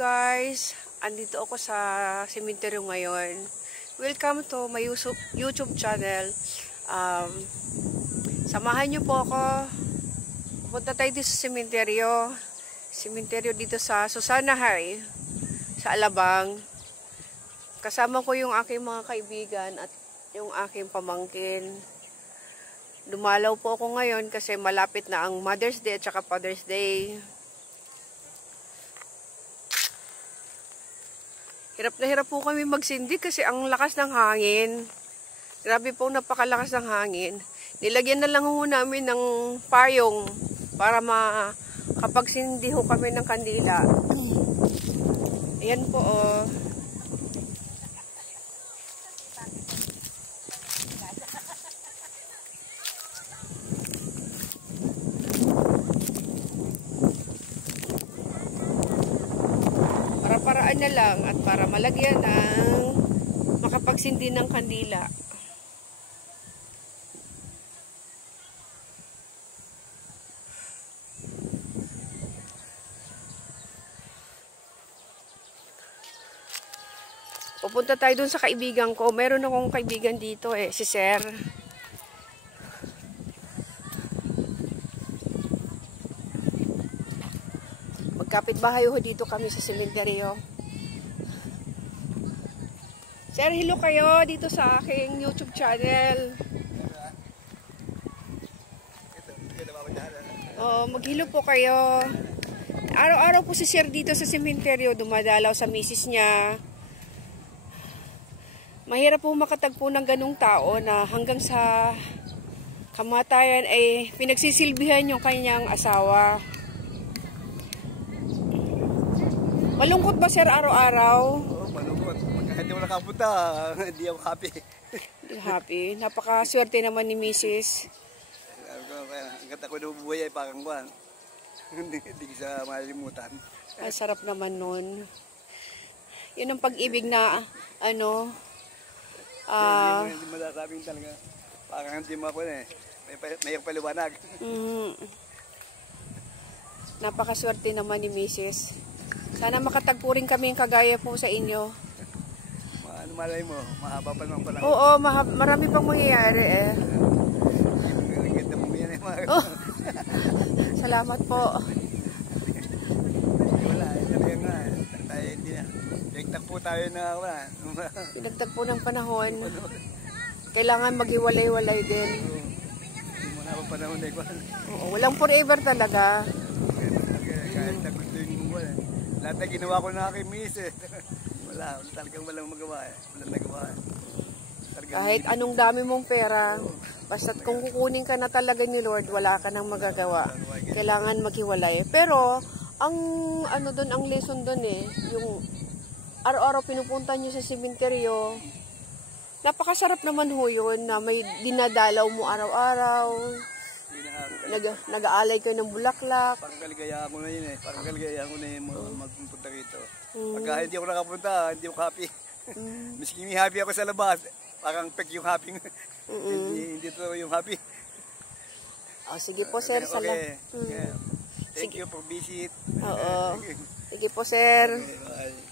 guys, andito ako sa sementeryo ngayon. Welcome to my YouTube channel. Samahan niyo po ako. Punta tayo dito sa sementeryo. Sementeryo dito sa Susana High, sa Alabang. Kasama ko yung aking mga kaibigan at yung aking pamangkin. Dumalaw po ako ngayon kasi malapit na ang Mother's Day at saka Father's Day. Hirap na hirap po kami magsindi kasi ang lakas ng hangin. Grabe po, napakalakas ng hangin. Nilagyan na lang ho namin ng payong para makapagsindi ho kami ng kandila. Ayan po oh. Para-paraan na lang at para malagyan ng makapagsindi ng kandila. Pupunta tayo dun sa kaibigan ko. Meron akong kaibigan dito si Sir. Magkapit-bahay ho dito kami sa sementeryo. Sir, hello kayo dito sa aking YouTube channel. Maghilo po kayo. Araw-araw po si Sir dito sa sementeryo, dumadalaw sa misis niya. Mahirap po makatagpo ng ganung tao na hanggang sa kamatayan ay pinagsisilbihan yung kanyang asawa. Malungkot ba, Sir, araw-araw? Oo, malungkot. Kahit hindi mo nakapunta, hindi ako happy. Hindi happy. Napakaswerte naman ni Mrs. Hanggat ako nabubuhay ay parang buwan. Hindi ko siya malilimutan. Ay, sarap naman nun. Yun ang pag-ibig na, hindi malasabing talaga. Parang hindi mo ako may paliwanag. Napakaswerte naman ni Mrs. Sana makatagpo rin kami yung kagaya po sa inyo. Ano malay mo? Mahaba pa naman pala. Oo, marami pang mangyayari Ganda mo yan Salamat po. Wala, talaga nga. Tayo hindi na. Nagtagpo tayo na wala. Pinagtagpo ng panahon. Kailangan maghiwalay-walay din. Hindi mo na pa panahon na ikaw. Oo, walang forever talaga. Kahit na gusto yung wala. Lahat na ginawa ko na aking miss Wala, talagang walang magawa Walang nagawa Kahit anong dami mong pera, basta't kung kukunin ka na talaga ni Lord, wala ka nang magagawa. Kailangan maghiwalay. Pero, ang lesson doon yung araw-araw pinupunta nyo sa sementeryo, napakasarap naman ho yun na may dinadalaw mo araw-araw. Nag-aalay kayo ng bulaklak. Parang kaligayaan ko na yun Parang kaligayaan ko na yun magpunta rito. Pagka hindi ako nakapunta, hindi ako happy. Miski happy ako sa labas, parang pek yung happy. Hindi to yung happy. Sige po, Sir. Okay. Thank you for visit. Oo. Sige po, Sir. Bye.